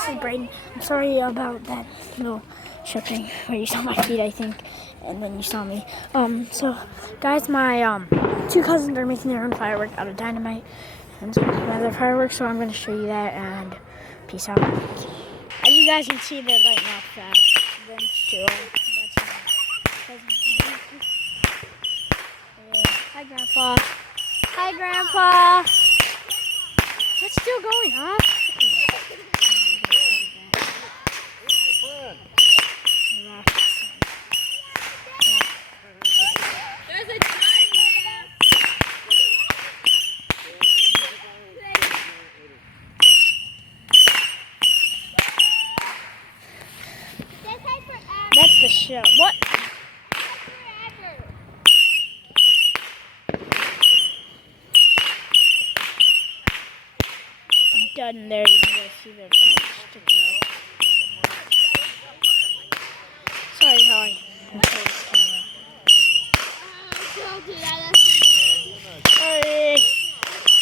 this is Braden. I'm sorry about that little tripping where you saw my feet, I think, and then you saw me. So, guys, my two cousins are making their own firework out of dynamite and some other fireworks, so I'm going to show you that, and peace out. As you guys can see, they're lighting off that bench too. Hi, Grandpa. Hi, Grandpa. It's still going off. That's the show. What? Done there, you can go see their sticking up. Sorry, how I control this camera. Sorry.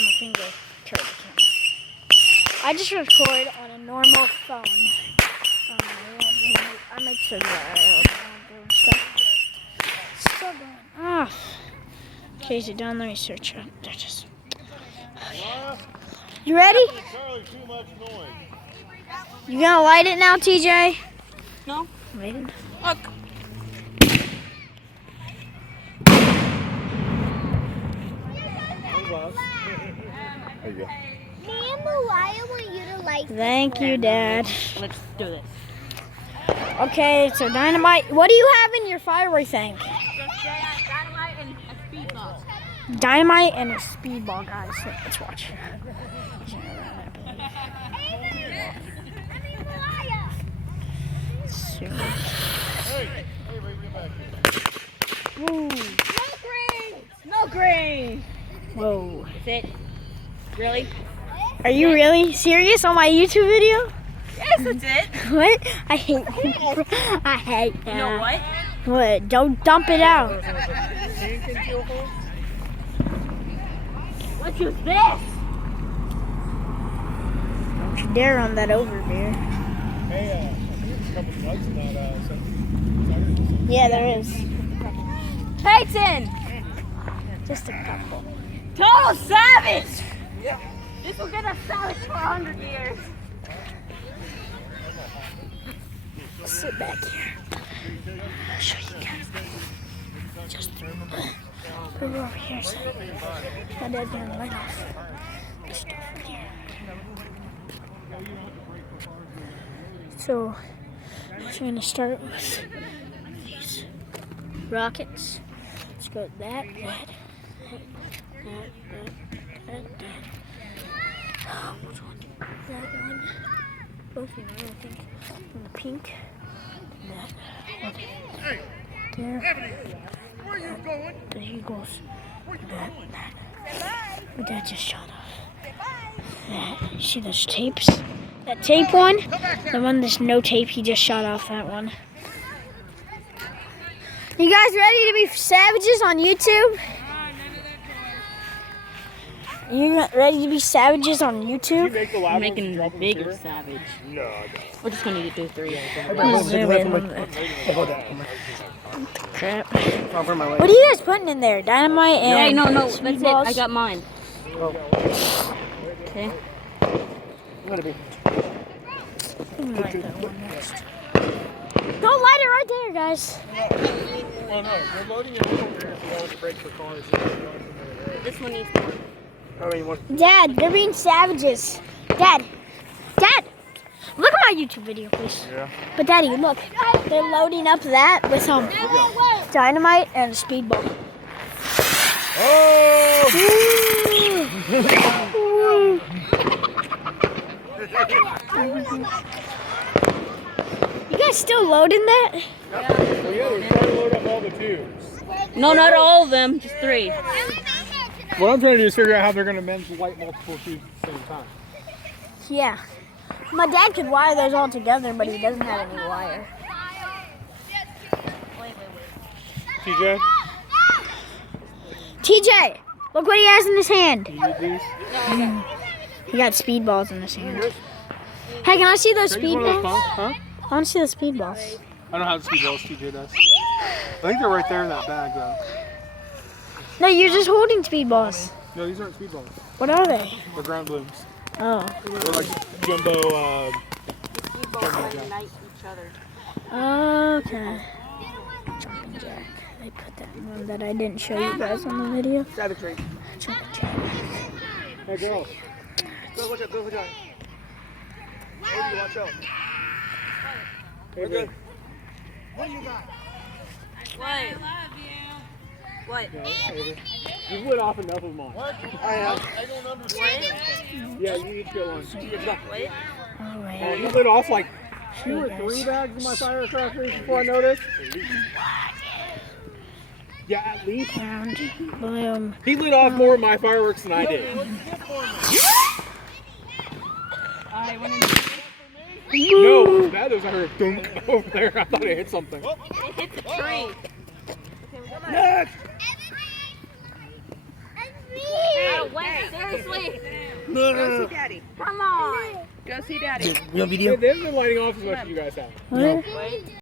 My finger turned the camera. I just record on a normal phone. I make sure that I don't do stuff. It's still going off. Okay, so down, let me search up. They're just. Okay. You ready? You gonna light it now, TJ? No. Wait. Look. There you go. I want you to like. Thank you, Dad. Let's do this. Okay, so dynamite. What do you have in your firework thing? Dynamite and a speedball. Dynamite and a speedball, guys. Let's watch. Woo. No green. Whoa. Is it? Really? Are you really serious on my YouTube video? Yes, that's it. What? I hate I hate that. You know what? What? Don't dump it out. Let's use this. Don't you dare run that over, dear. Hey, I think there's a couple floods about something. Yeah, there is. Peyton! Just a couple. Total savage! Yeah. This will get us savage for 100 years. Sit back here. I'll show you guys. Just move over here. So my dad's gonna light off. Just over here. So we're gonna start with these rockets. Let's go that. Which one? That one. Both of them, I think. And the pink. That. Hey, There. where are you going? The Eagles. That. My dad just shot off. That. You see those tapes? That tape one? The one that's no tape, he just shot off that one. You guys ready to be savages on YouTube? You ready to be savages on Did you YouTube? make the loud I'm ones making drop a them bigger here? savage. No, I don't. We're just gonna need to do 3. Crap. What are you guys putting in there? Dynamite and Hey, no, that's it. speedballs? I got mine. Okay. Don't light it right there, guys. Well, no, we're loading it over here if you want to break for cars. This one needs more. I mean, what? Dad, they're being savages. Dad, look at my YouTube video, please. Yeah. But Daddy, look, they're loading up that with some dynamite and a speedball. Oh! You guys still loading that? Well, yeah, they're trying to load up all the tubes. No, not all of them. Just 3. What I'm trying to do is figure out how they're going to light multiple tubes at the same time. Yeah. My dad could wire those all together, but he doesn't have any wire. TJ? TJ, look what he has in his hand. You need these? He got speedballs in his hand. Hey, can I see those Can I use one of those speedballs? pumps? Huh? I want to see the speedballs. I don't have the speedballs. TJ does. I think they're right there in that bag, though. No, you're just holding speedballs. No, these aren't speedballs. What are they? They're ground blooms. Oh. They're like jumbo. We both ignite each other. Okay. Jumping jack. I put that one that I didn't show you guys on the video. Savage Rate. Jumping jack. Hey, girls. Go, watch out. Go, watch out. Watch out. We're good. What? What? You've lit off enough of mine. What? I have. What? Yeah, you need to get one. What? Alright. You lit off like 2 or 3 bags of my firecrackers before I noticed. Yeah, at least. Round. Boom. He lit off more of my fireworks than I did. No, it was bad. There was I heard a dunk over there. I thought it hit something. It hit the tree. Next! Oh, wait, seriously. Go see Daddy. Come on. Go see Daddy. They've been lighting off as much as you guys have. What? Wait.